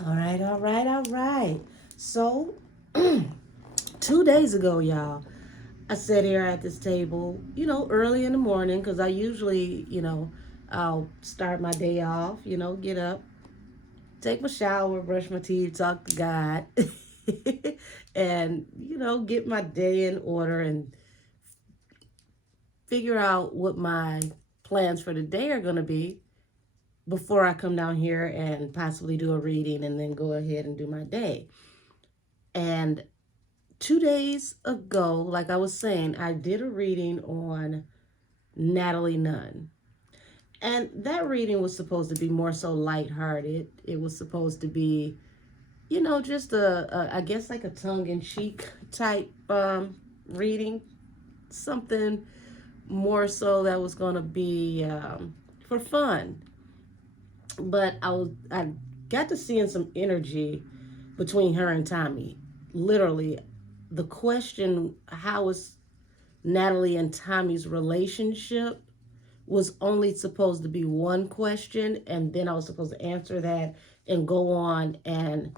All right, all right, all right. So, 2 days ago, y'all, I sat here at this table, early in the morning because I usually, I'll start my day off, get up, take my shower, brush my teeth, talk to God, and, get my day in order and figure out what my plans for the day are going to be before I come down here and possibly do a reading and then go ahead and do my day. And 2 days ago, like I was saying, I did a reading on Natalie Nunn. And that reading was supposed to be more so lighthearted. It was supposed to be, just I guess like a tongue in cheek type reading. Something more so that was going to be for fun. But I got to seeing some energy between her and Tommie. Literally, the question, how is Natalie and Tommie's relationship, was only supposed to be one question, and then I was supposed to answer that and go on and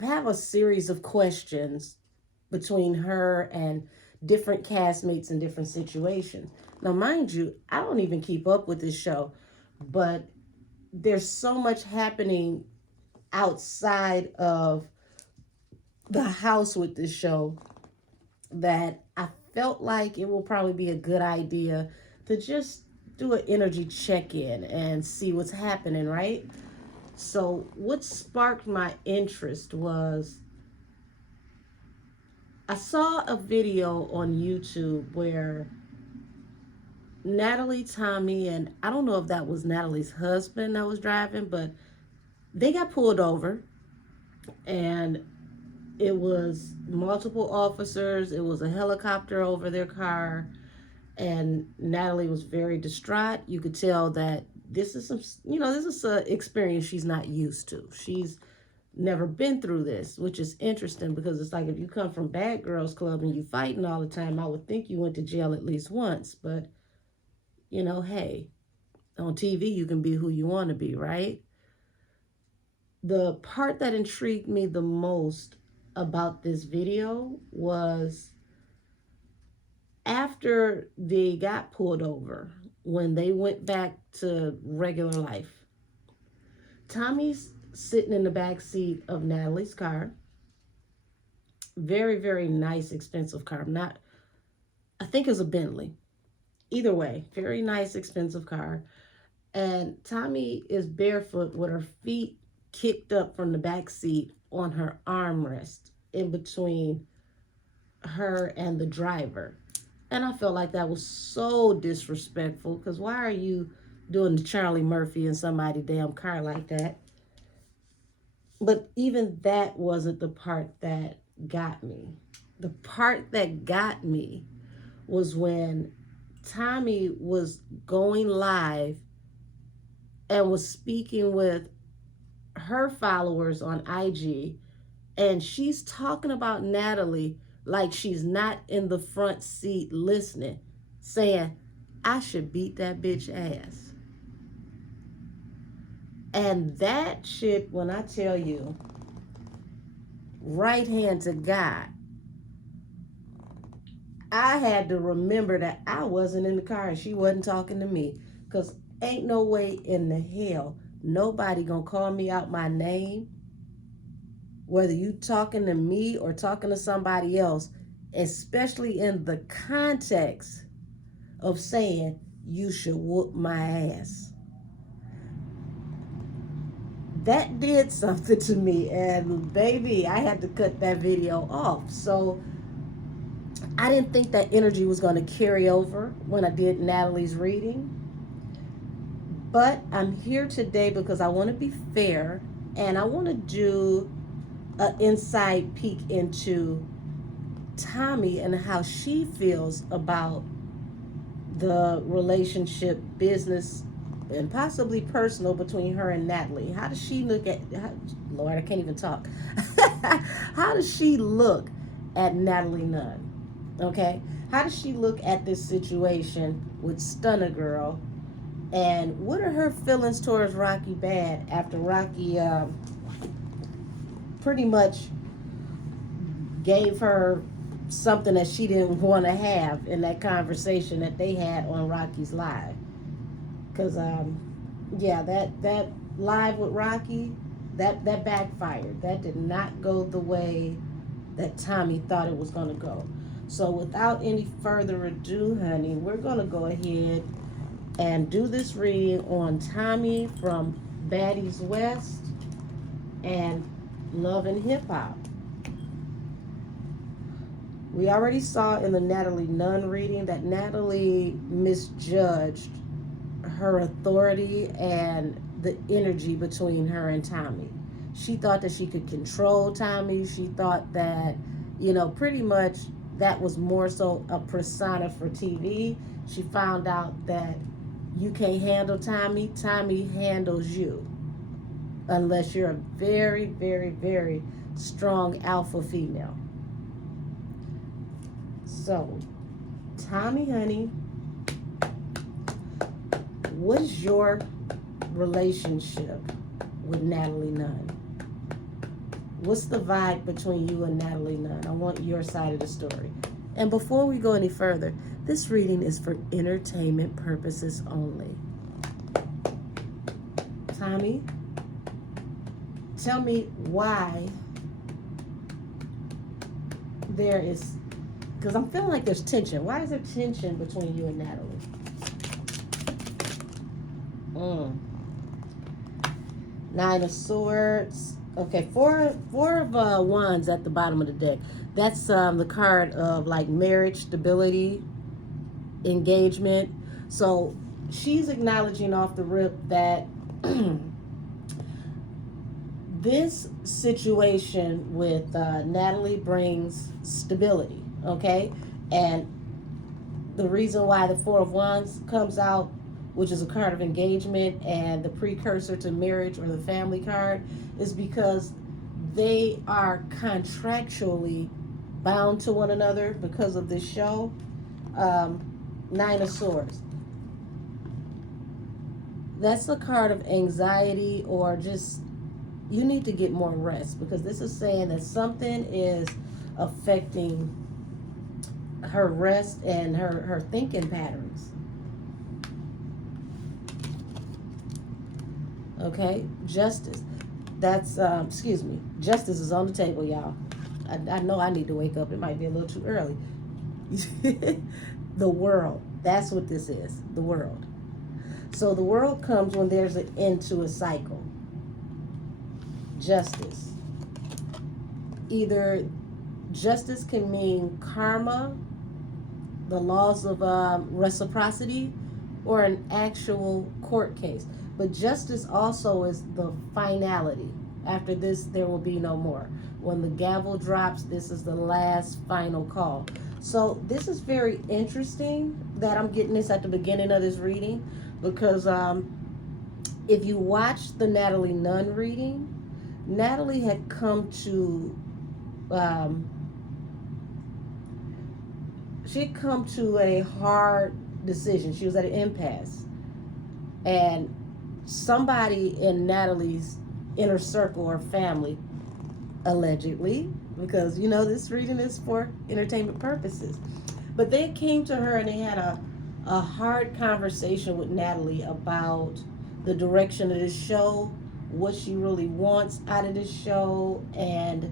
have a series of questions between her and different castmates in different situations. Now, mind you, I don't even keep up with this show, but there's so much happening outside of the house with this show that I felt like it will probably be a good idea to just do an energy check in and see what's happening, right? So, what sparked my interest was I saw a video on YouTube where Natalie, Tommie, and I don't know if that was Natalie's husband that was driving, but they got pulled over, and it was multiple officers. It was a helicopter over their car, and Natalie was very distraught. You could tell that this is this is an experience she's not used to. She's never been through this, which is interesting because it's like if you come from Bad Girls Club and you fighting all the time, I would think you went to jail at least once. But hey, on TV you can be who you want to be, right? The part that intrigued me the most about this video was after they got pulled over, when they went back to regular life. Tommie's sitting in the back seat of Natalie's car. Very, very nice, expensive car. Not, I think it was a Bentley. Either way, very nice, expensive car. And Tommie is barefoot with her feet kicked up from the back seat on her armrest in between her and the driver. And I felt like that was so disrespectful because why are you doing the Charlie Murphy in somebody's damn car like that? But even that wasn't the part that got me. The part that got me was when Tommie was going live and was speaking with her followers on IG, and she's talking about Natalie like she's not in the front seat listening, saying, I should beat that bitch ass. And that shit, when I tell you, right hand to God, I had to remember that I wasn't in the car and she wasn't talking to me. Because ain't no way in the hell nobody gonna call me out my name, whether you talking to me or talking to somebody else, especially in the context of saying you should whoop my ass. That did something to me, and baby, I had to cut that video off. So I didn't think that energy was going to carry over when I did Natalie's reading. But I'm here today because I want to be fair and I want to do an inside peek into Tommie and how she feels about the relationship, business, and possibly personal between her and Natalie. How does she look at, Lord, I can't even talk. How does she look at Natalie Nunn? Okay? How does she look at this situation with Stunna Girl? And what are her feelings towards Rocky Bad after Rocky pretty much gave her something that she didn't want to have in that conversation that they had on Rocky's live. Because yeah, that live with Rocky, that backfired. That did not go the way that Tommie thought it was going to go. So without any further ado, honey, we're going to go ahead and do this reading on Tommie from Baddies West and Love and Hip Hop. We already saw in the Natalie Nunn reading that Natalie misjudged her authority and the energy between her and Tommie. She thought that she could control Tommie. She thought that, you know, pretty much that was more so a persona for TV. She found out that you can't handle Tommie. Tommie handles you. Unless you're a very, very, very strong alpha female. So, Tommie, honey, what is your relationship with Natalie Nunn? What's the vibe between you and Natalie Nunn? I want your side of the story. And before we go any further, this reading is for entertainment purposes only. Tommie, tell me why there is, because I'm feeling like there's tension. Why is there tension between you and Natalie? Nine of Swords. Okay, four of Wands at the bottom of the deck. That's the card of like marriage, stability, engagement. So she's acknowledging off the rip that this situation with Natalie brings stability, okay? And the reason why the Four of Wands comes out, which is a card of engagement and the precursor to marriage or the family card, is because they are contractually bound to one another because of this show. Nine of Swords. That's a card of anxiety, or just you need to get more rest, because this is saying that something is affecting her rest and her thinking patterns. Okay, Justice. That's, excuse me, Justice is on the table, y'all. I know I need to wake up. It might be a little too early. The World. That's what this is, the World. So the World comes when there's an end to a cycle. Justice. Either justice can mean karma, the laws of reciprocity, or an actual court case. But justice also is the finality. After this, there will be no more. When the gavel drops, this is the last final call. So this is very interesting that I'm getting this at the beginning of this reading, because if you watch the Natalie Nunn reading, Natalie had come to, she had come to a hard decision. She was at an impasse. And somebody in Natalie's inner circle or family, allegedly, because you know this reading is for entertainment purposes, but they came to her and they had a hard conversation with Natalie about the direction of this show, what she really wants out of this show, and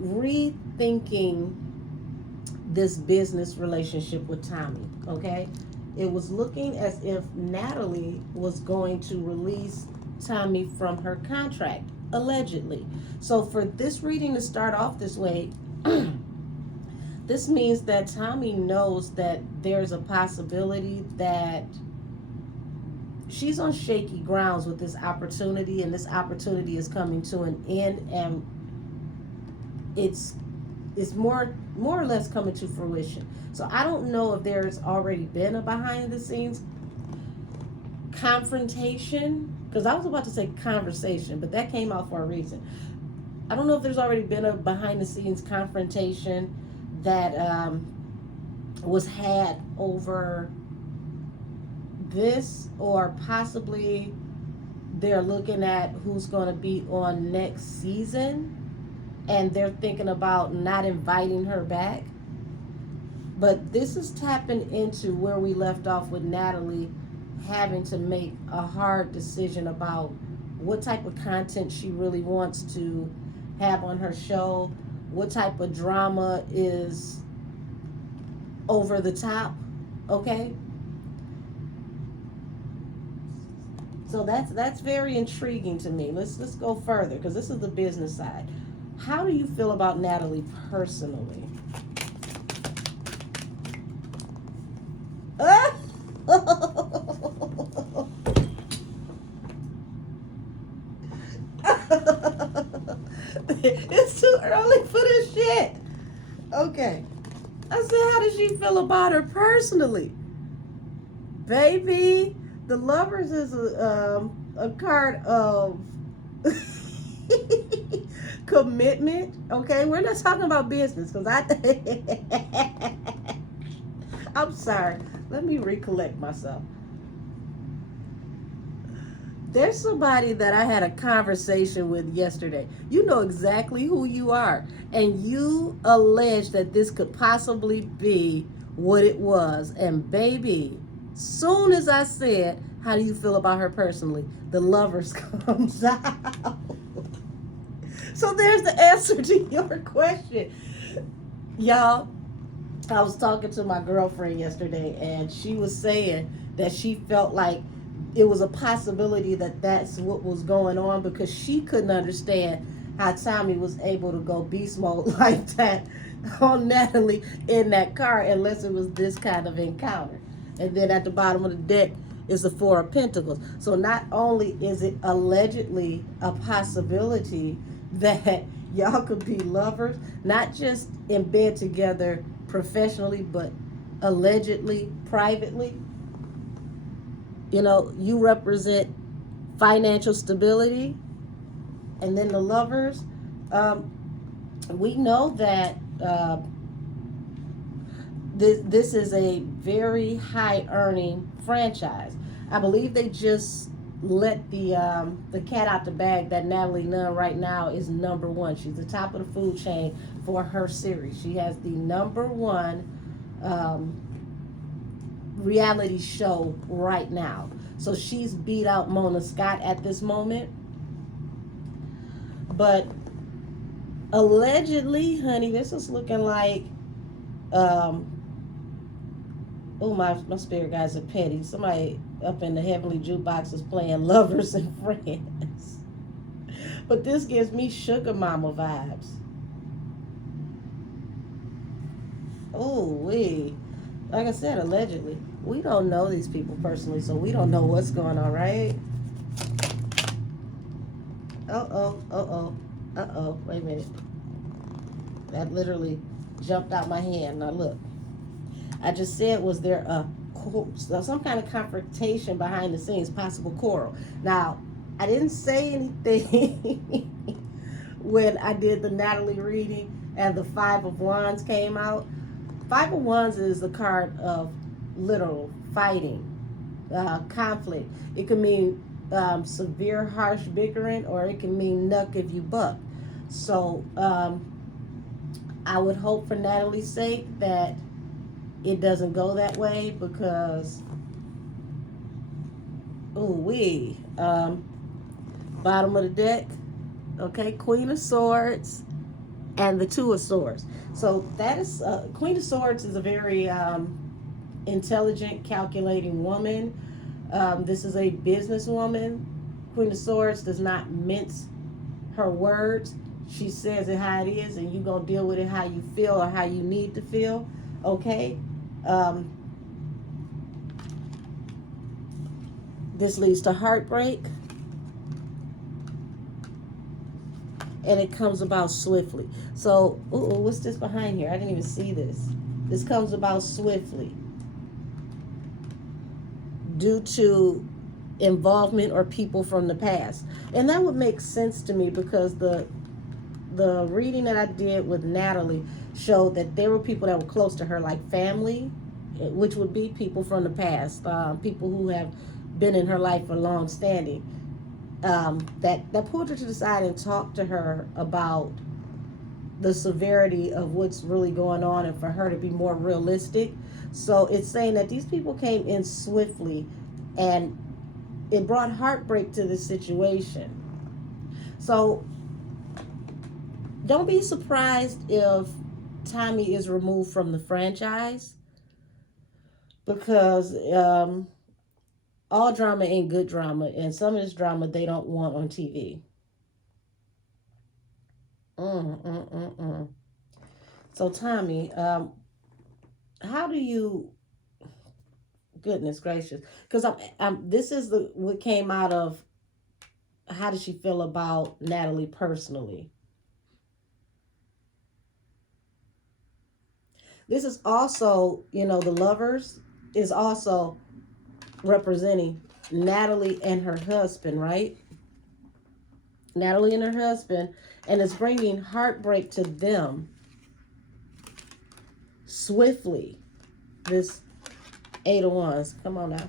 rethinking this business relationship with Tommie. Okay, it was looking as if Natalie was going to release Tommie from her contract, allegedly. So for this reading to start off this way, this means that Tommie knows that there's a possibility that she's on shaky grounds with this opportunity, and this opportunity is coming to an end, and it's more or less coming to fruition. So I don't know if there's already been a behind the scenes confrontation, because I was about to say conversation, but that came out for a reason. I don't know if there's already been a behind the scenes confrontation that was had over this, or possibly they're looking at who's going to be on next season. and they're thinking about not inviting her back. But this is tapping into where we left off with Natalie having to make a hard decision about what type of content she really wants to have on her show, what type of drama is over the top, okay? So that's very intriguing to me. Let's go further, because this is the business side. How do you feel about Natalie personally? It's too early for this shit. Okay. I said, how does she feel about her personally? Baby, the Lovers is a card of commitment. Okay, we're not talking about business, because I'm sorry. Let me recollect myself. There's somebody that I had a conversation with yesterday. You know exactly who you are. And you allege that this could possibly be what it was. And baby, soon as I said, how do you feel about her personally? The Lovers comes out. So there's the answer to your question. Y'all, I was talking to my girlfriend yesterday, and she was saying that she felt like it was a possibility that that's what was going on, because she couldn't understand how Tommie was able to go beast mode like that on Natalie in that car unless it was this kind of encounter. And then at the bottom of the deck is the Four of Pentacles. So not only is it allegedly a possibility that y'all could be lovers, not just in bed together professionally, but allegedly privately. You know, you represent financial stability. And then the Lovers, we know that this is a very high earning franchise. I believe they just let the cat out the bag that Natalie Nunn right now is #1. She's the top of the food chain for her series. She has the #1 reality show right now. So she's beat out Mona Scott at this moment. But allegedly, honey, this is looking like oh, my spirit guides are petty. Somebody up in the heavenly jukebox is playing Lovers and Friends. But this gives me sugar mama vibes. Oh, like I said, allegedly. We don't know these people personally, so we don't know what's going on, right? Wait a minute. That literally jumped out my hand. Now look. I just said, was there some kind of confrontation behind the scenes, possible quarrel? Now, I didn't say anything when I did the Natalie reading and the Five of Wands came out. Five of Wands is the card of literal fighting, conflict. It could mean severe, harsh bickering, or it can mean knuck if you buck. So I would hope for Natalie's sake that it doesn't go that way, because bottom of the deck, okay, Queen of Swords and the Two of Swords. So that is Queen of Swords is a very intelligent, calculating woman. This is a businesswoman. Queen of Swords does not mince her words. She says it how it is, and you're going to deal with it how you feel or how you need to feel, okay? This leads to heartbreak, and it comes about swiftly. So, what's this behind here? I didn't even see this. This comes about swiftly due to involvement or people from the past. And that would make sense to me, because the reading that I did with Natalie showed that there were people that were close to her, like family, which would be people from the past, people who have been in her life for long standing, that pulled her to the side and talked to her about the severity of what's really going on and for her to be more realistic. So it's saying that these people came in swiftly and it brought heartbreak to the situation. So don't be surprised if Tommie is removed from the franchise, because all drama ain't good drama, and some of this drama they don't want on TV. Mm, mm, mm, mm. So Tommie, how do you? Goodness gracious, because this is the what came out of. How does she feel about Natalie personally? This is also, the lovers is also representing Natalie and her husband, right? Natalie and her husband, and it's bringing heartbreak to them swiftly. This Eight of Wands, come on now.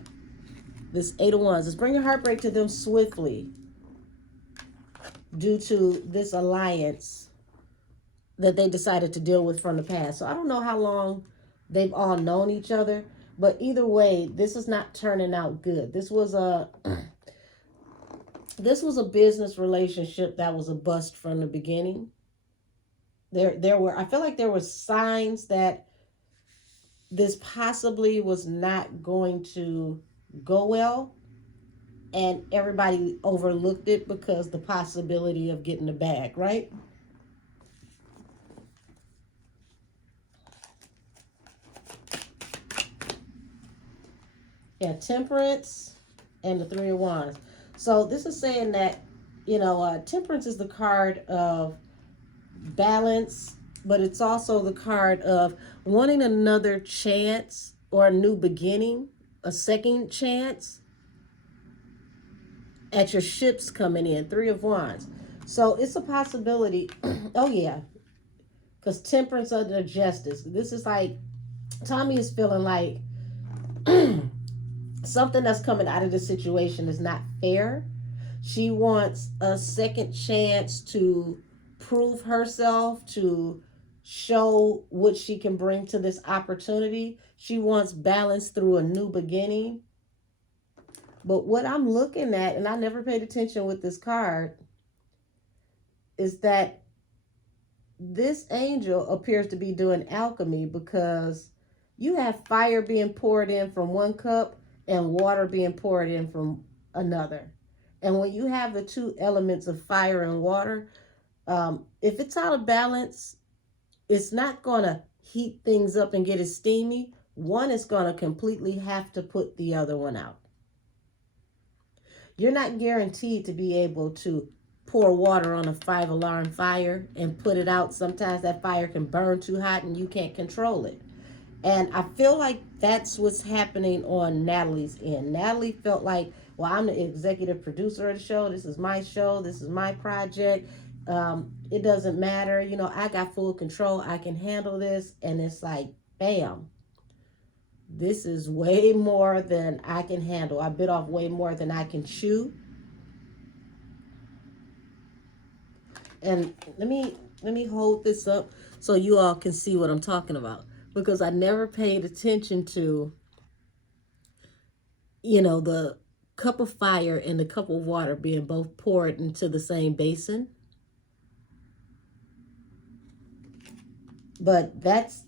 This Eight of Wands is bringing heartbreak to them swiftly due to this alliance that they decided to deal with from the past. So I don't know how long they've all known each other, but either way, this is not turning out good. This was a business relationship that was a bust from the beginning. I feel like there were signs that this possibly was not going to go well, and everybody overlooked it because the possibility of getting the bag, right? Yeah, Temperance and the Three of Wands. So this is saying that, Temperance is the card of balance, but it's also the card of wanting another chance or a new beginning, a second chance at your ships coming in. Three of Wands. So it's a possibility. Oh, yeah. Because Temperance under Justice. This is like, Tommie is feeling like something that's coming out of this situation is not fair. She wants a second chance to prove herself, to show what she can bring to this opportunity. She wants balance through a new beginning. But what I'm looking at, and I never paid attention with this card, is that this angel appears to be doing alchemy, because you have fire being poured in from one cup and water being poured in from another. And when you have the two elements of fire and water, if it's out of balance, it's not going to heat things up and get it steamy. One is going to completely have to put the other one out. You're not guaranteed to be able to pour water on a 5-alarm fire and put it out. Sometimes that fire can burn too hot and you can't control it. And I feel like that's what's happening on Natalie's end. Natalie felt like, well, I'm the executive producer of the show. This is my show. This is my project. It doesn't matter. I got full control. I can handle this. And it's like, bam. This is way more than I can handle. I bit off way more than I can chew. And let me hold this up so you all can see what I'm talking about, because I never paid attention to, the cup of fire and the cup of water being both poured into the same basin. But that's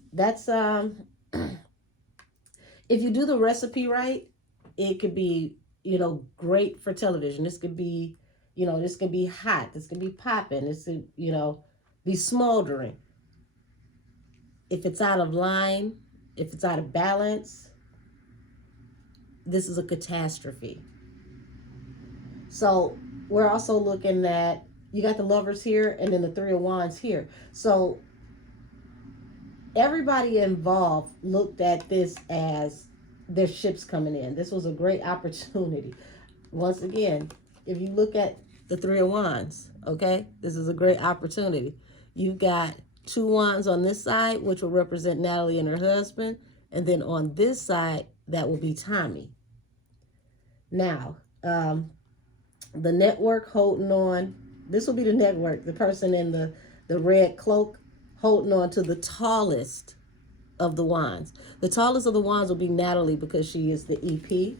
if you do the recipe right, it could be, great for television. This could be, this could be hot. This could be popping. This could, be smoldering. If it's out of line, if it's out of balance, this is a catastrophe. So we're also looking at, you got the Lovers here and then the Three of Wands here. So everybody involved looked at this as their ships coming in. This was a great opportunity. Once again, if you look at the Three of Wands, okay, this is a great opportunity. You got two wands on this side, which will represent Natalie and her husband. And then on this side, that will be Tommie. Now, the network holding on. This will be the network, the person in the red cloak. holding on to the tallest of the wands. The tallest of the wands will be Natalie because she is the EP.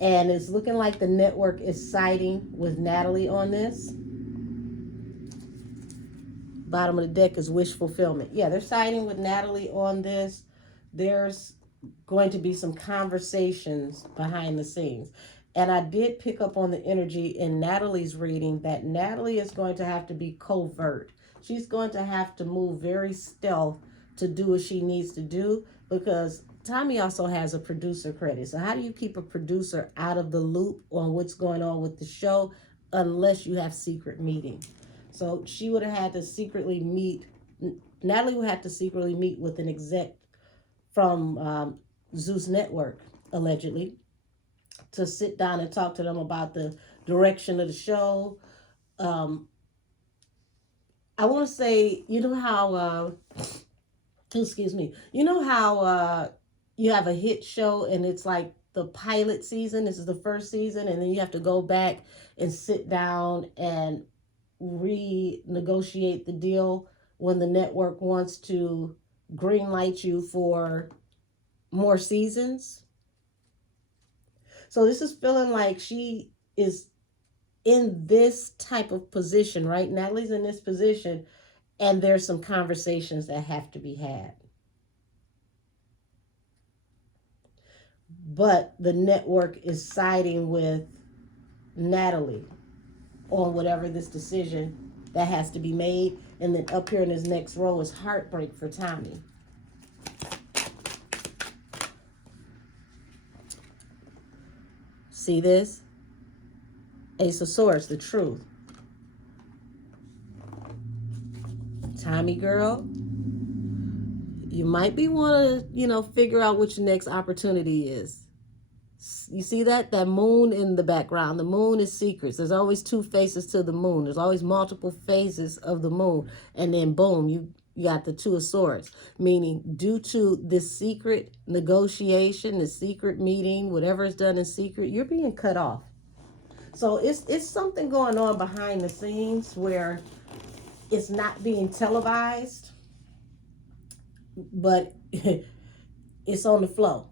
And it's looking like the network is siding with Natalie on this. Bottom of the deck is wish fulfillment. Yeah, they're siding with Natalie on this. There's going to be some conversations behind the scenes. And I did pick up on the energy in Natalie's reading that Natalie is going to have to be covert. She's going to have to move very stealth to do what she needs to do, because Tommie also has a producer credit. So how do you keep a producer out of the loop on what's going on with the show unless you have secret meetings? So she would have had to secretly meet, Natalie would have to secretly meet with an exec from Zeus Network, allegedly, to sit down and talk to them about the direction of the show. I want to say, you know how, excuse me, you know how you have a hit show and it's like the pilot season, this is the first season, and then you have to go back and sit down and renegotiate the deal when the network wants to greenlight you for more seasons. So this is feeling like she is in this type of position, right? Natalie's in this position, and there's some conversations that have to be had. But the network is siding with Natalie on whatever this decision that has to be made. And then up here in this next row is heartbreak for Tommie. See this? Ace of Swords, the truth. Tommie girl, you might be want to, figure out what your next opportunity is. You see that? That moon in the background. The moon is secrets. There's always two faces to the moon. There's always multiple phases of the moon. And then boom, you got the Two of Swords. Meaning due to this secret negotiation, the secret meeting, whatever is done in secret, you're being cut off. So it's something going on behind the scenes where it's not being televised, but it's on the floor.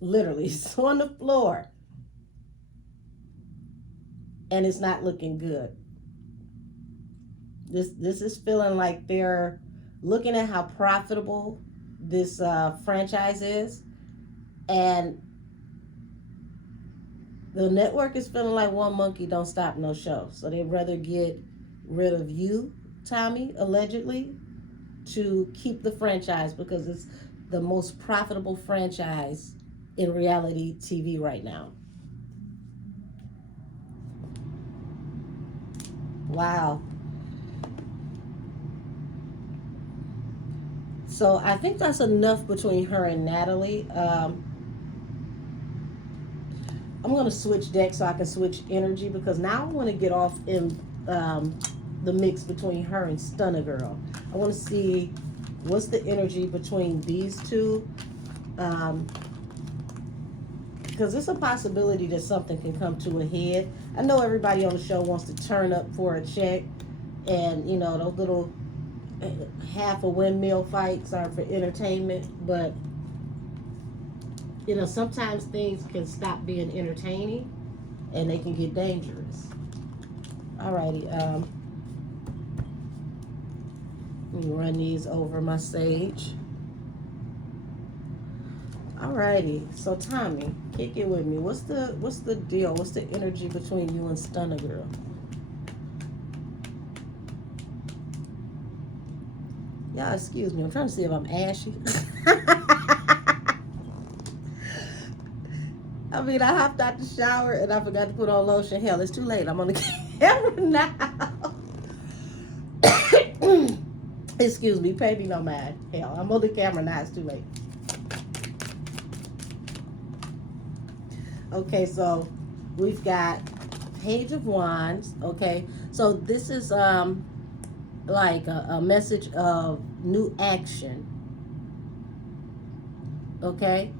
Literally, it's on the floor. And it's not looking good. This is feeling like they're looking at how profitable this franchise is. And the network is feeling like one monkey don't stop no show. So they'd rather get rid of you, Tommie, allegedly, to keep the franchise because it's the most profitable franchise in reality TV right now. Wow. So I think that's enough between her and Natalie. I'm going to switch decks so I can switch energy, because now I want to get off in the mix between her and Stunna Girl. I want to see what's the energy between these two. Because it's a possibility that something can come to a head. I know everybody on the show wants to turn up for a check. And, those little half a windmill fights are for entertainment. But, sometimes things can stop being entertaining and they can get dangerous. Alrighty. Let me run these over my sage. Alrighty, so Tommie, kick it with me. What's the deal? What's the energy between you and Stunna Girl? Yeah, excuse me. I'm trying to see if I'm ashy. I mean, I hopped out the shower and I forgot to put on lotion. Hell, it's too late. I'm on the camera now. Excuse me. Pay me no mind. Hell, I'm on the camera now. It's too late. Okay, so we've got Page of Wands. Okay, so this is like a message of new action. Okay,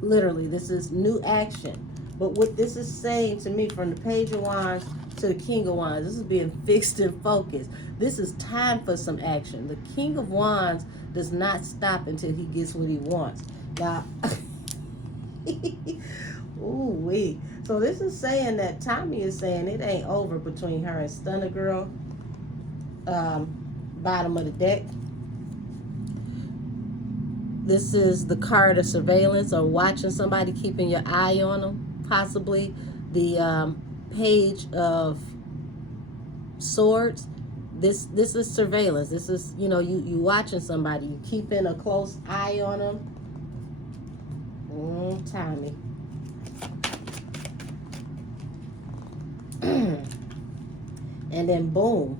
literally this is new action, But what this is saying to me, from the Page of Wands to the King of Wands, this is being fixed and focused. This is time for some action. The King of Wands does not stop until he gets what he wants. Now, ooh wee. So this is saying that Tommie is saying it ain't over between her and Stunna Girl. Bottom of the deck. This is the card of surveillance, or watching somebody, keeping your eye on them, possibly. The Page of Swords. This is surveillance. This is, you watching somebody, you keeping a close eye on them. Tommie. And then boom,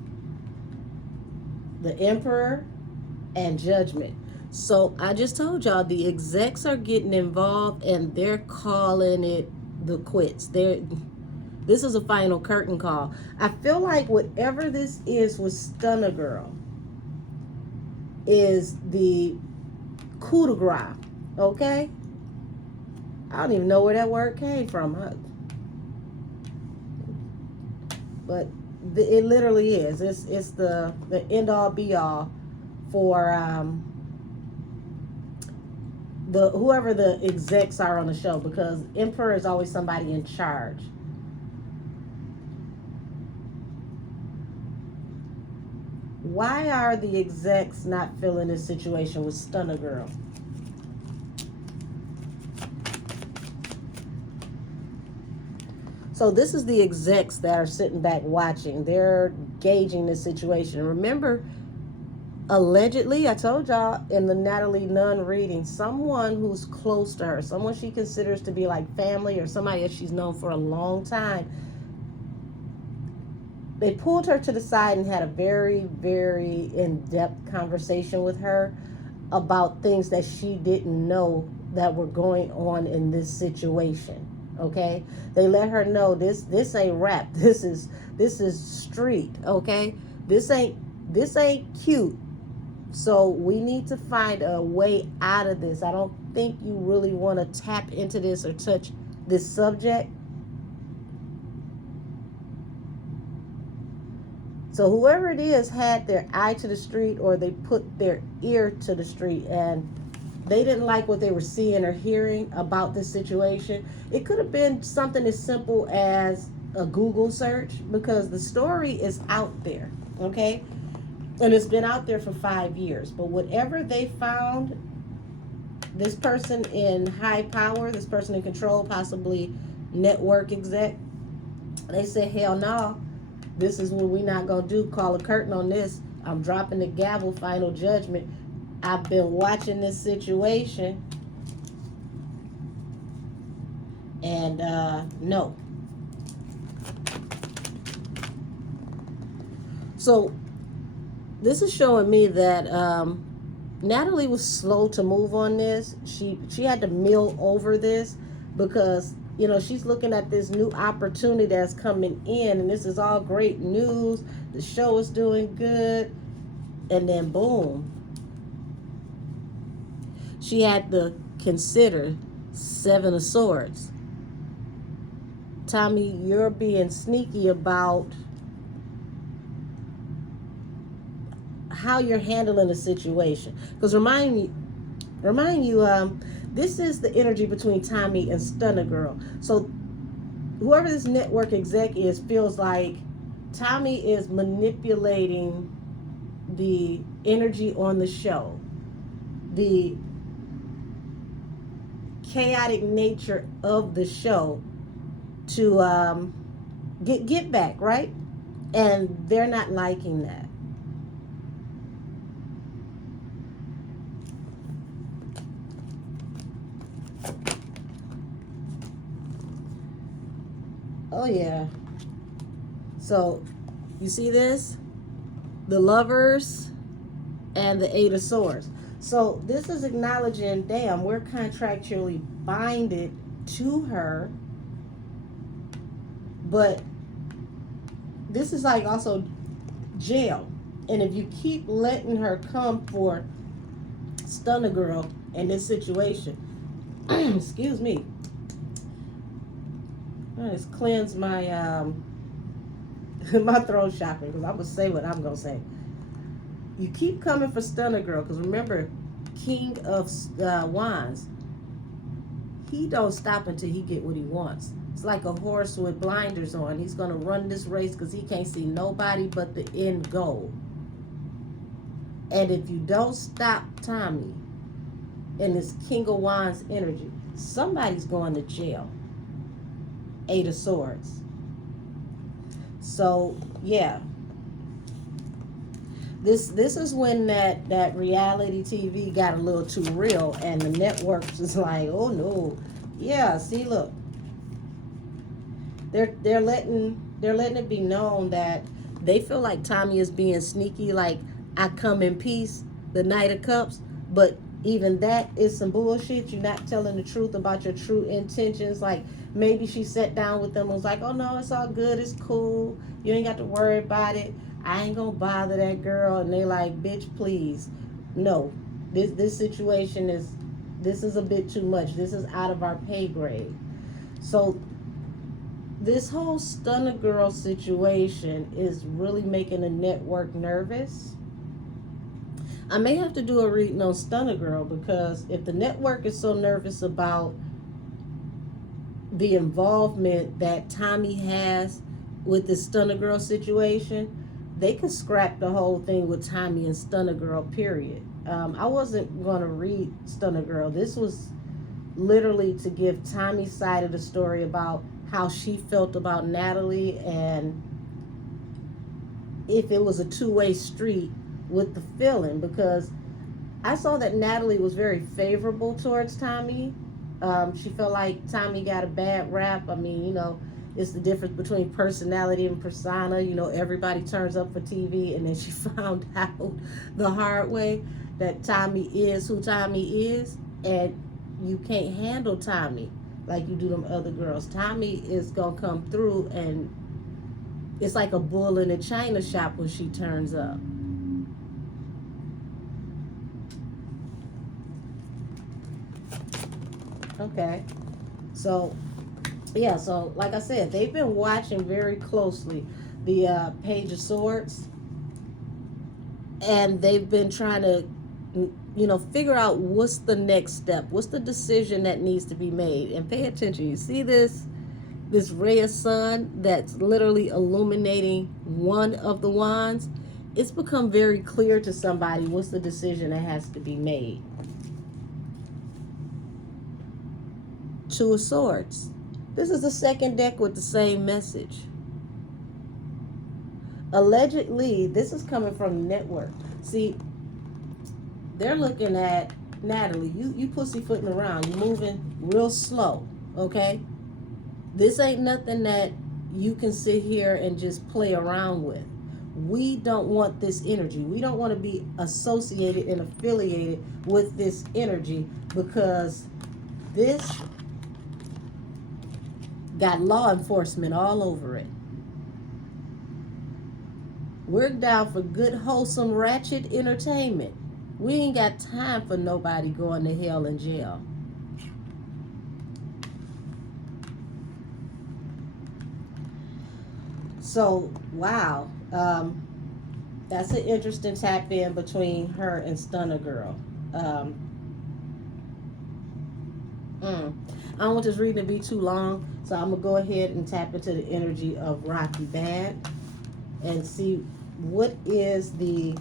the Emperor and Judgment. So I just told y'all the execs are getting involved and they're calling it the quits. This is a final curtain call. I feel like whatever this is with Stunna Girl is the coup de grace, okay? I don't even know where that word came from, huh? But it literally is. It's the end all be all for whoever the execs are on the show, because Emperor is always somebody in charge. Why are the execs not feeling this situation with Stunna Girl? So this is the execs that are sitting back watching. They're gauging this situation. Remember, allegedly, I told y'all in the Natalie Nunn reading, someone who's close to her, someone she considers to be like family, or somebody that she's known for a long time, they pulled her to the side and had a very, very in-depth conversation with her about things that she didn't know that were going on in this situation. Okay, they let her know this ain't rap. This is street. Okay, this ain't cute. So we need to find a way out of this. I don't think you really want to tap into this or touch this subject. So whoever it is had their eye to the street, or they put their ear to the street, and they didn't like what they were seeing or hearing about this situation. It could have been something as simple as a Google search, because the story is out there, okay? And it's been out there for 5 years. But whatever they found, this person in high power, this person in control, possibly network exec, they said, hell no, this is what we're not going to do. Call a curtain on this. I'm dropping the gavel, final judgment. I've been watching this situation, and no. So this is showing me that Natalie was slow to move on this. She had to mill over this, because she's looking at this new opportunity that's coming in, and this is all great news. The show is doing good, and then boom, she had to consider 7 of Swords. Tommie, you're being sneaky about how you're handling the situation. Because remind you, this is the energy between Tommie and Stunna Girl. So whoever this network exec is feels like Tommie is manipulating the energy on the show, the chaotic nature of the show, to get back, right? And they're not liking that. Oh yeah. So you see this? The Lovers and the 8 of Swords. So this is acknowledging, damn, we're contractually binded to her. But this is like also jail. And if you keep letting her come for Stunna Girl in this situation, excuse me, Let's cleanse my my throat chakra, because I'm gonna say what I'm gonna say. You keep coming for Stunna Girl, because remember, King of Wands, he don't stop until he get what he wants. It's like a horse with blinders on. He's gonna run this race because he can't see nobody but the end goal. And if you don't stop Tommie in this King of Wands energy, somebody's going to jail. 8 of Swords. So yeah, this is when that reality TV got a little too real, and the networks is like, oh no, yeah. See, look, they're letting it be known that they feel like Tommie is being sneaky, like, I come in peace, the Knight of Cups, but even that is some bullshit. You're not telling the truth about your true intentions. Like, maybe she sat down with them and was like, oh no, it's all good, it's cool, you ain't got to worry about it, I ain't gonna bother that girl. And they like, bitch, please. No, this situation is a bit too much. This is out of our pay grade. So this whole Stunna Girl situation is really making the network nervous. I may have to do a reading on Stunna Girl, because if the network is so nervous about the involvement that Tommie has with the Stunna Girl situation, they could scrap the whole thing with Tommie and Stunna Girl, period. I wasn't going to read Stunna Girl. This was literally to give Tommie's side of the story about how she felt about Natalie, and if it was a two-way street with the feeling, because I saw that Natalie was very favorable towards Tommie. She felt like Tommie got a bad rap. I mean, you know, it's the difference between personality and persona. You know, everybody turns up for TV, and then she found out the hard way that Tommie is who Tommie is, and you can't handle Tommie like you do them other girls. Tommie is gonna come through, and it's like a bull in a china shop when she turns up. Okay, so yeah, so like I said, they've been watching very closely the Page of Swords, and they've been trying to, you know, figure out what's the next step, what's the decision that needs to be made. And pay attention. You see this ray of sun that's literally illuminating one of the wands? It's become very clear to somebody what's the decision that has to be made. 2 of Swords. This is the second deck with the same message. Allegedly, this is coming from the network. See, they're looking at Natalie. You pussyfooting around. You're moving real slow, okay? This ain't nothing that you can sit here and just play around with. We don't want this energy. We don't want to be associated and affiliated with this energy, because this got law enforcement all over it. We're down for good, wholesome, ratchet entertainment. We ain't got time for nobody going to hell and jail. So, wow. That's an interesting tap in between her and Stunna Girl. I don't want this reading to be too long, so I'm going to go ahead and tap into the energy of Rocky Bad and see what is the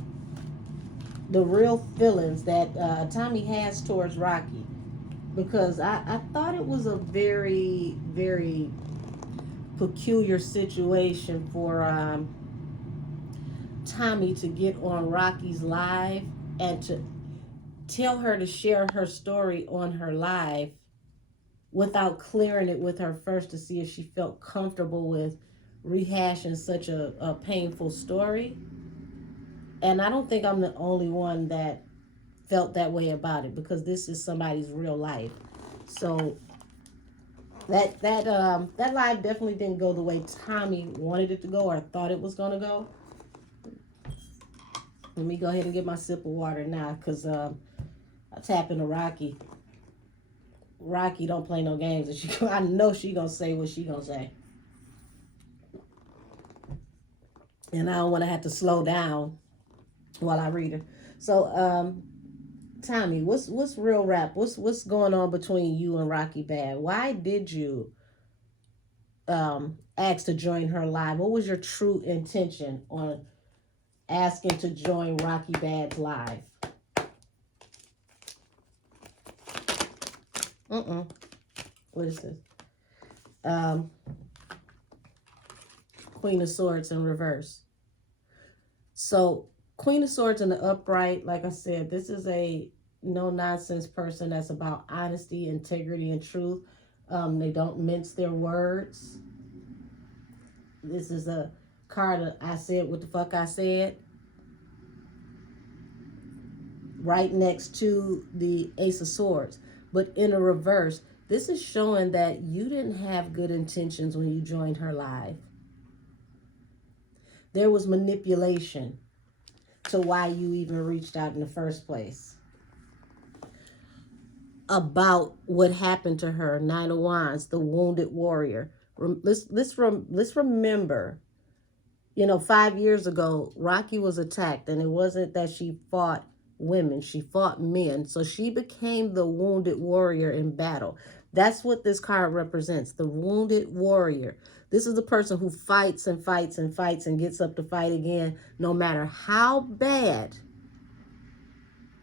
real feelings that Tommie has towards Rocky. Because I thought it was a very, very peculiar situation for Tommie to get on Rocky's live and to tell her to share her story on her live without clearing it with her first to see if she felt comfortable with rehashing such a painful story. And I don't think I'm the only one that felt that way about it, because this is somebody's real life. So that live definitely didn't go the way Tommie wanted it to go or thought it was going to go. Let me go ahead and get my sip of water now, because I tap into Rocky. Rocky don't play no games. And I know she gonna say what she gonna say. And I don't want to have to slow down while I read her. So, Tommie, what's real rap? What's going on between you and Rocky Bad? Why did you ask to join her live? What was your true intention on asking to join Rocky Bad's live? What is this? Queen of Swords in reverse. So Queen of Swords in the upright, like I said, this is a no-nonsense person that's about honesty, integrity, and truth. They don't mince their words. This is a card of I said what the fuck I said. Right next to the Ace of Swords. But in a reverse, this is showing that you didn't have good intentions when you joined her live. There was manipulation to why you even reached out in the first place. About what happened to her, Nine of Wands, the wounded warrior. Let's remember, 5 years ago, Rocky was attacked, and it wasn't that she fought women, she fought men. So she became the wounded warrior in battle. That's what this card represents, the wounded warrior. This is the person who fights and fights and fights and gets up to fight again. No matter how bad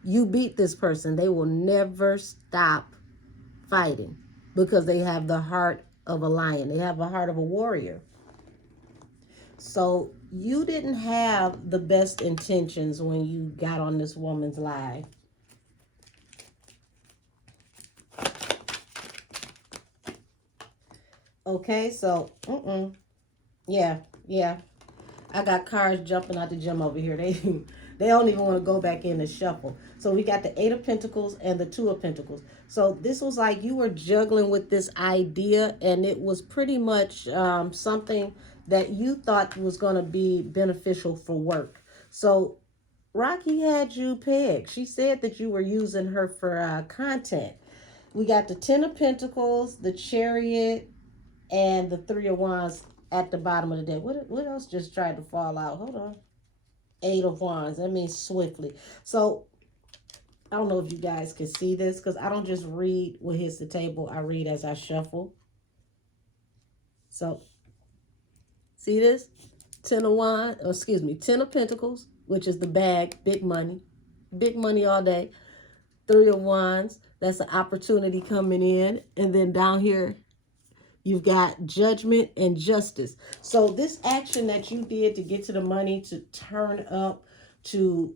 you beat this person, they will never stop fighting because they have the heart of a lion. They have the heart of a warrior. So you didn't have the best intentions when you got on this woman's live. Okay, so, yeah. I got cards jumping out the gym over here. They don't even want to go back in the shuffle. So we got the Eight of Pentacles and the Two of Pentacles. So this was like you were juggling with this idea, and it was pretty much something that you thought was going to be beneficial for work. So Rocky had you pegged. She said that you were using her for content. We got the Ten of Pentacles, the Chariot, and the Three of Wands at the bottom of the deck. What else just tried to fall out? Hold on. Eight of Wands. That means swiftly. So I don't know if you guys can see this because I don't just read what hits the table. I read as I shuffle. So see this? Ten of Pentacles, which is the bag, big money. Big money all day. Three of Wands, that's an opportunity coming in. And then down here, you've got Judgment and Justice. So this action that you did to get to the money, to turn up, to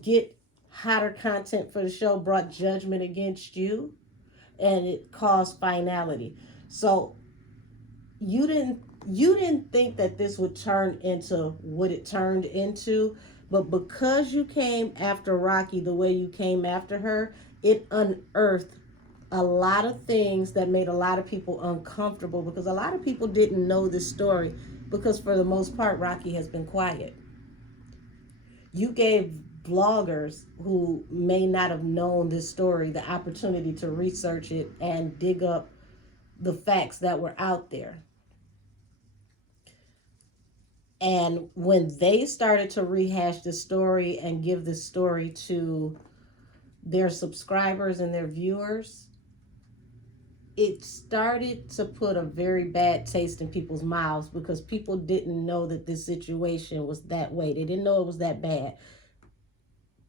get hotter content for the show, brought judgment against you, and it caused finality. So you didn't think that this would turn into what it turned into, but because you came after Rocky the way you came after her, it unearthed a lot of things that made a lot of people uncomfortable, because a lot of people didn't know this story, because for the most part, Rocky has been quiet. You gave bloggers who may not have known this story the opportunity to research it and dig up the facts that were out there. And when they started to rehash the story and give the story to their subscribers and their viewers, it started to put a very bad taste in people's mouths, because people didn't know that this situation was that way. They didn't know it was that bad.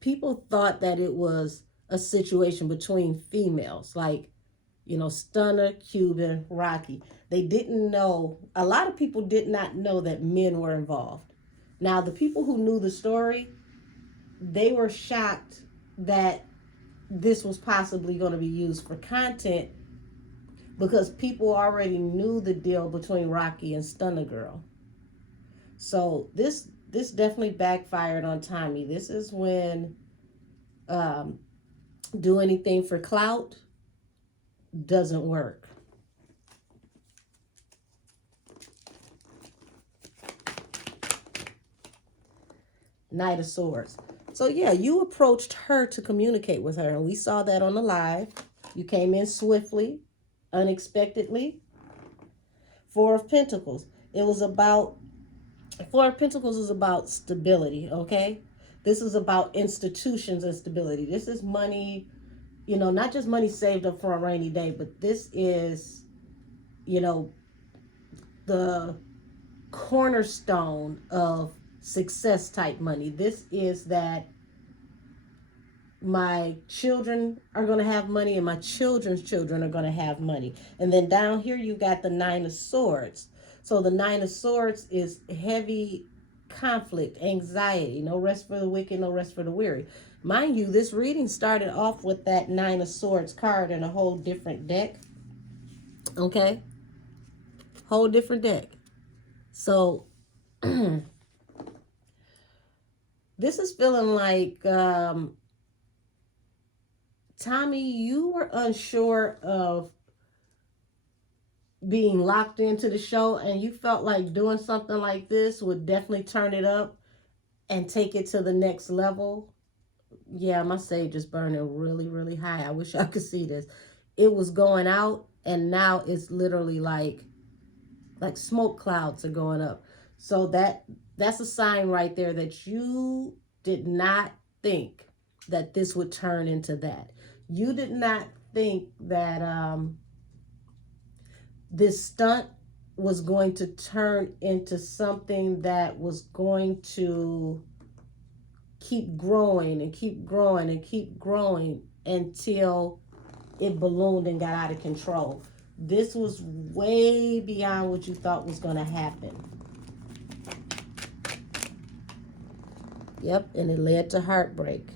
People thought that it was a situation between females, like, Stunna, Cuban, Rocky. They didn't know, a lot of people did not know that men were involved. Now, the people who knew the story, they were shocked that this was possibly going to be used for content, because people already knew the deal between Rocky and Stunna Girl. So this definitely backfired on Tommie. This is when do anything for clout doesn't work. Knight of Swords. So yeah, you approached her to communicate with her, and we saw that on the live. You came in swiftly, unexpectedly. Four of Pentacles. It was about, Four of Pentacles is about stability, okay? This is about institutions and stability. This is money, you know, not just money saved up for a rainy day, but this is, you know, the cornerstone of success type money. This is that my children are going to have money and my children's children are going to have money. And then down here you got the Nine of Swords. So the Nine of Swords is heavy conflict, anxiety, no rest for the wicked, no rest for the weary. Mind you, this reading started off with that Nine of Swords card in a whole different deck. Okay? Whole different deck. So this is feeling like Tommie, you were unsure of being locked into the show, and you felt like doing something like this would definitely turn it up and take it to the next level. Yeah, my sage is burning really, really high. I wish I could see this. It was going out, and now it's literally like smoke clouds are going up. So that's a sign right there that you did not think that this would turn into that. You did not think that this stunt was going to turn into something that was going to keep growing and keep growing and keep growing until it ballooned and got out of control. This was way beyond what you thought was going to happen. Yep, and it led to heartbreak.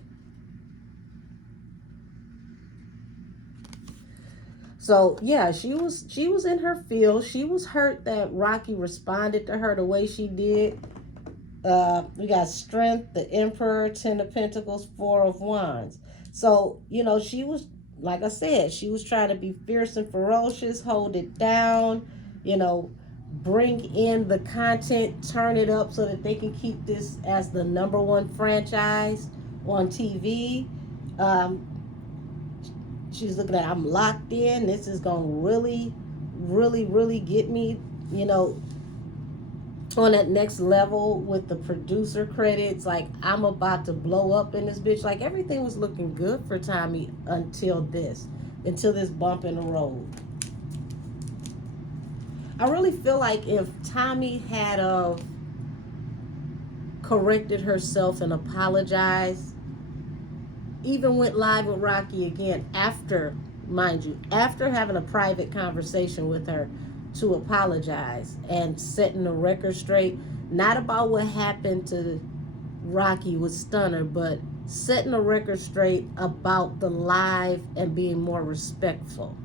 So yeah, she was in her field. She was hurt that Rocky responded to her the way she did. We got Strength, the Emperor, Ten of Pentacles, Four of Wands. So, you know, she was, like I said, she was trying to be fierce and ferocious, hold it down, you know, bring in the content, turn it up so that they can keep this as the #1 franchise on TV. She's looking at, I'm locked in. This is going to really, really, really get me, you know, on that next level with the producer credits. Like, I'm about to blow up in this bitch. Like, everything was looking good for Tommie until this bump in the road. I really feel like if Tommie had corrected herself and apologized, even went live with Rocky again after, mind you, after having a private conversation with her to apologize and setting the record straight, not about what happened to Rocky with Stunner, but setting the record straight about the live and being more respectful.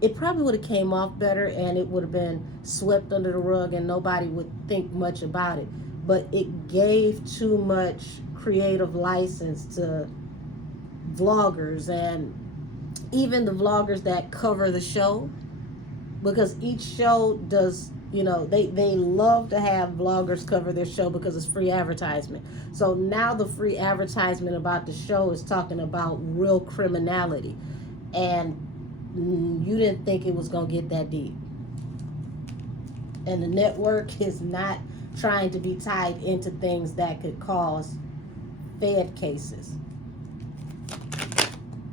It probably would have came off better and it would have been swept under the rug and nobody would think much about it. But it gave too much creative license to vloggers and even the vloggers that cover the show, because each show does, you know, they love to have vloggers cover their show because it's free advertisement. So now the free advertisement about the show is talking about real criminality, and you didn't think it was going to get that deep. And the network is not trying to be tied into things that could cause Fed cases.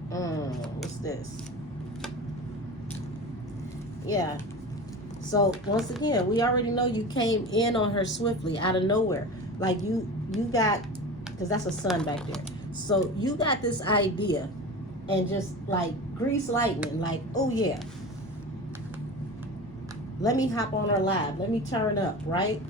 What's this? Yeah. So once again, we already know you came in on her swiftly out of nowhere. Like you got, because that's a sun back there. So you got this idea and just like grease lightning, like, oh yeah, let me hop on her live. Let me turn up, right?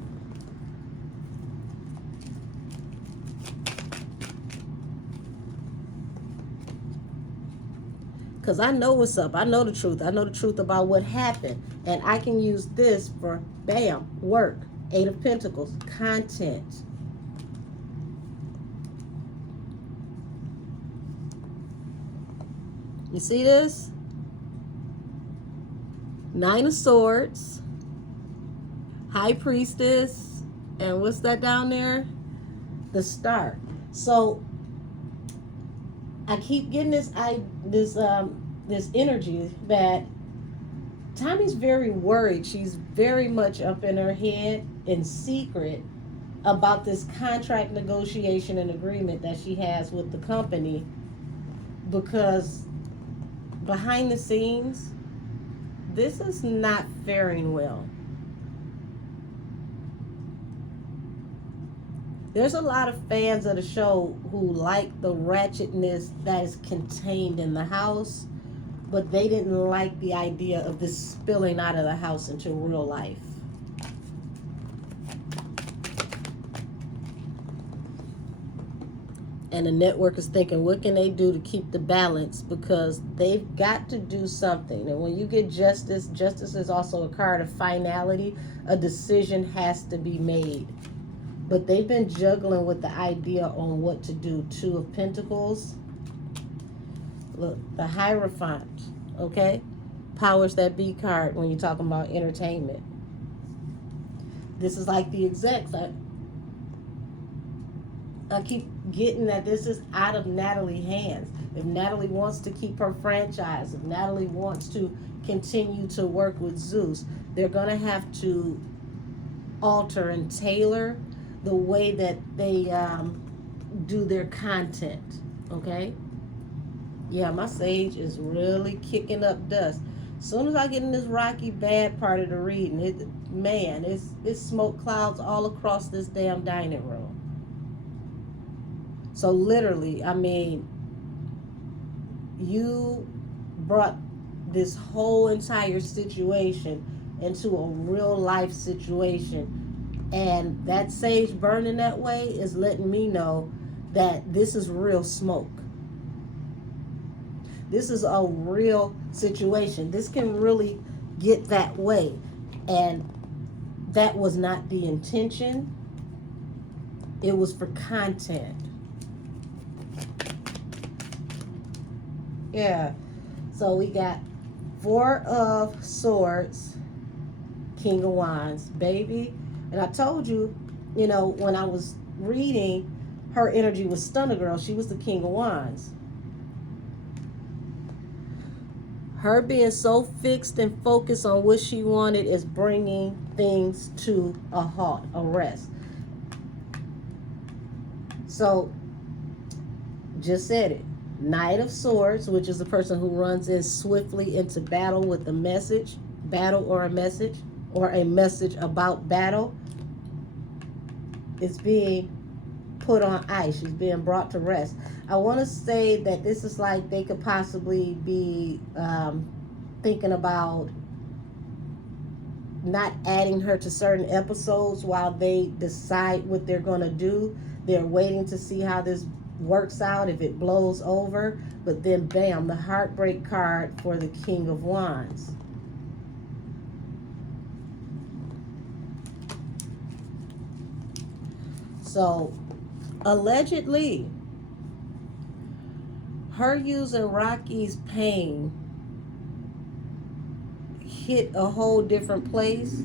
Because I know what's up. I know the truth. I know the truth about what happened. And I can use this for, bam, work. Eight of Pentacles, content. You see this? Nine of Swords, High Priestess, and what's that down there? The Star. So I keep getting this energy that Tommie's very worried. She's very much up in her head in secret about this contract negotiation and agreement that she has with the company, because behind the scenes, this is not faring well. There's a lot of fans of the show who like the ratchetness that is contained in the house, but they didn't like the idea of this spilling out of the house into real life. And the network is thinking, what can they do to keep the balance? Because they've got to do something. And when you get justice, justice is also a card of finality. A decision has to be made. But they've been juggling with the idea on what to do. Two of Pentacles. Look, the Hierophant, okay? Powers that be card when you're talking about entertainment. This is like the execs. I keep getting that this is out of Natalie's hands. If Natalie wants to keep her franchise, if Natalie wants to continue to work with Zeus, they're going to have to alter and tailor the way that they do their content, okay? Yeah, my sage is really kicking up dust. As soon as I get in this rocky bad part of the reading, it's smoke clouds all across this damn dining room. So literally, I mean, you brought this whole entire situation into a real life situation. And that sage burning that way is letting me know that this is real smoke. This is a real situation. This can really get that way. And that was not the intention. It was for content. Yeah. So we got Four of Swords, King of Wands, baby. And I told you, you know, when I was reading, her energy was Stunna Girl. She was the King of Wands. Her being so fixed and focused on what she wanted is bringing things to a halt, a rest. So, just said it. Knight of Swords, which is the person who runs in swiftly into battle with a message, or a message about battle, is being put on ice. She's being brought to rest. I want to say that this is like they could possibly be thinking about not adding her to certain episodes while they decide what they're going to do. They're waiting to see how this works out, if it blows over. But then bam, the heartbreak card for the King of Wands. So allegedly, her using Rocky's pain hit a whole different place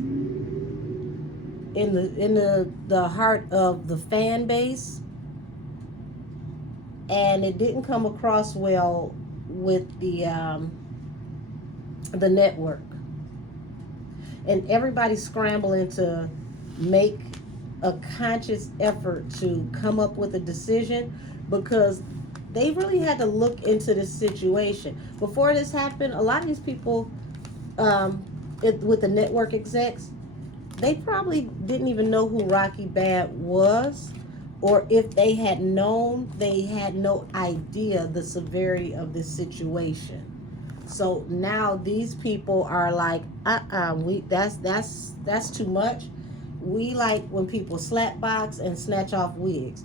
in the heart of the fan base, and it didn't come across well with the network, and everybody's scrambling to make a conscious effort to come up with a decision, because they really had to look into this situation. Before this happened, a lot of these people with the network execs, they probably didn't even know who Rocky Bad was, or if they had known, they had no idea the severity of this situation. So now these people are like, that's too much. We like when people slap box and snatch off wigs.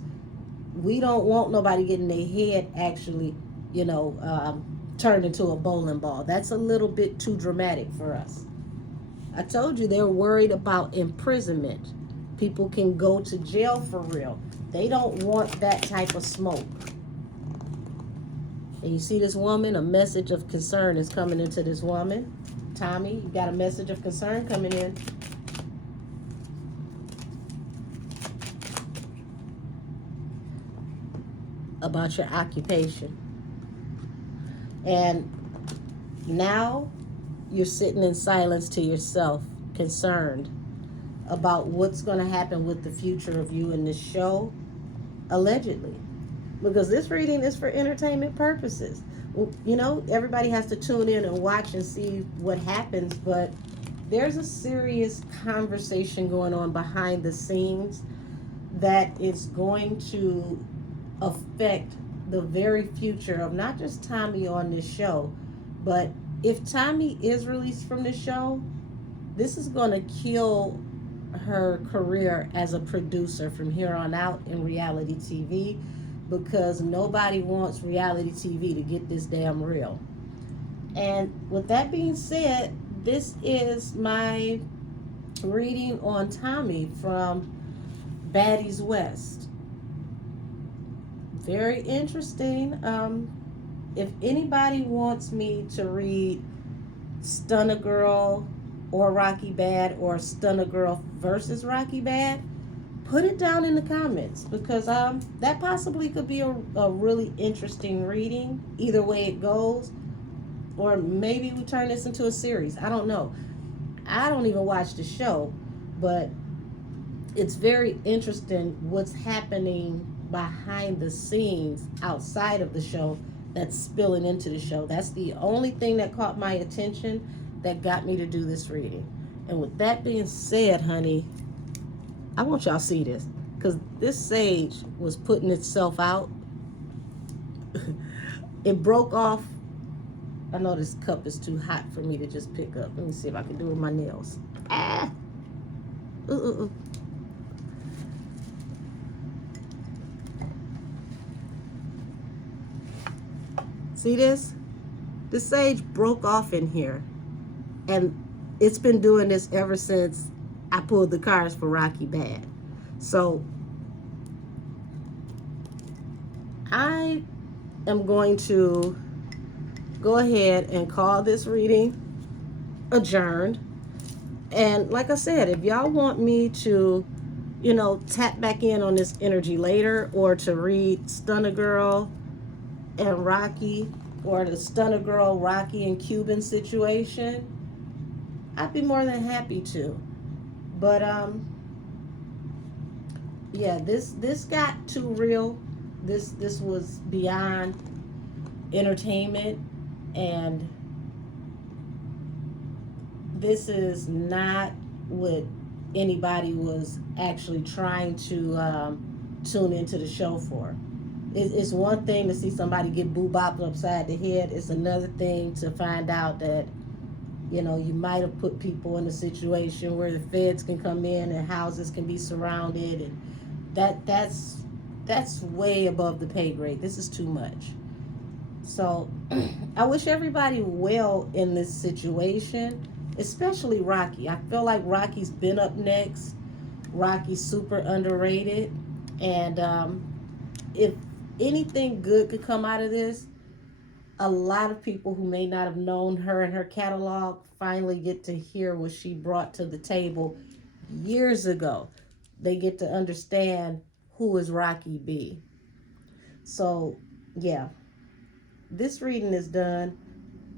We don't want nobody getting their head actually, turned into a bowling ball. That's a little bit too dramatic for us. I told you they're worried about imprisonment. People can go to jail for real. They don't want that type of smoke. And you see this woman, a message of concern is coming into this woman. Tommie, you got a message of concern coming in. About your occupation. And now you're sitting in silence to yourself, concerned about what's going to happen with the future of you in this show, allegedly. Because this reading is for entertainment purposes. You know, everybody has to tune in and watch and see what happens, but there's a serious conversation going on behind the scenes that is going to affect the very future of not just Tommie on this show, but if Tommie is released from the show, this is going to kill her career as a producer from here on out in reality TV, because nobody wants reality TV to get this damn real. And with that being said, this is my reading on Tommie from Baddies West. Very interesting. If anybody wants me to read Stunna Girl or Rocky Bad or Stunna Girl versus Rocky Bad, put it down in the comments, because that possibly could be a really interesting reading, either way it goes. Or maybe we turn this into a series. I don't know. I don't even watch the show, but it's very interesting what's happening behind the scenes outside of the show that's spilling into the show. That's the only thing that caught my attention that got me to do this reading. And with that being said, honey, I want y'all to see this, because this sage was putting itself out. It broke off. I know this cup is too hot for me to just pick up. Let me see if I can do it with my nails. Ah. See this? The sage broke off in here. And it's been doing this ever since I pulled the cards for Rocky Bad. So I am going to go ahead and call this reading adjourned. And like I said, if y'all want me to, tap back in on this energy later, or to read Stunna Girl and Rocky, or the Stunna Girl, Rocky, and Cuban situation, I'd be more than happy to. But yeah, this got too real. This was beyond entertainment, and this is not what anybody was actually trying to tune into the show for. It's one thing to see somebody get boo-bopped upside the head. It's another thing to find out that, you might have put people in a situation where the feds can come in and houses can be surrounded, and that's way above the pay grade. This is too much. So I wish everybody well in this situation, especially Rocky. I feel like Rocky's been up next. Rocky's super underrated. And if anything good could come out of this, a lot of people who may not have known her and her catalog finally get to hear what she brought to the table years ago. They get to understand who is Rocky B. So, yeah. This reading is done.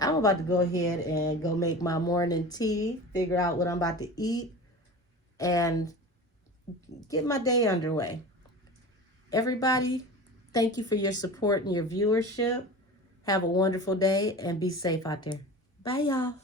I'm about to go ahead and go make my morning tea, figure out what I'm about to eat, and get my day underway. Everybody, thank you for your support and your viewership. Have a wonderful day and be safe out there. Bye, y'all.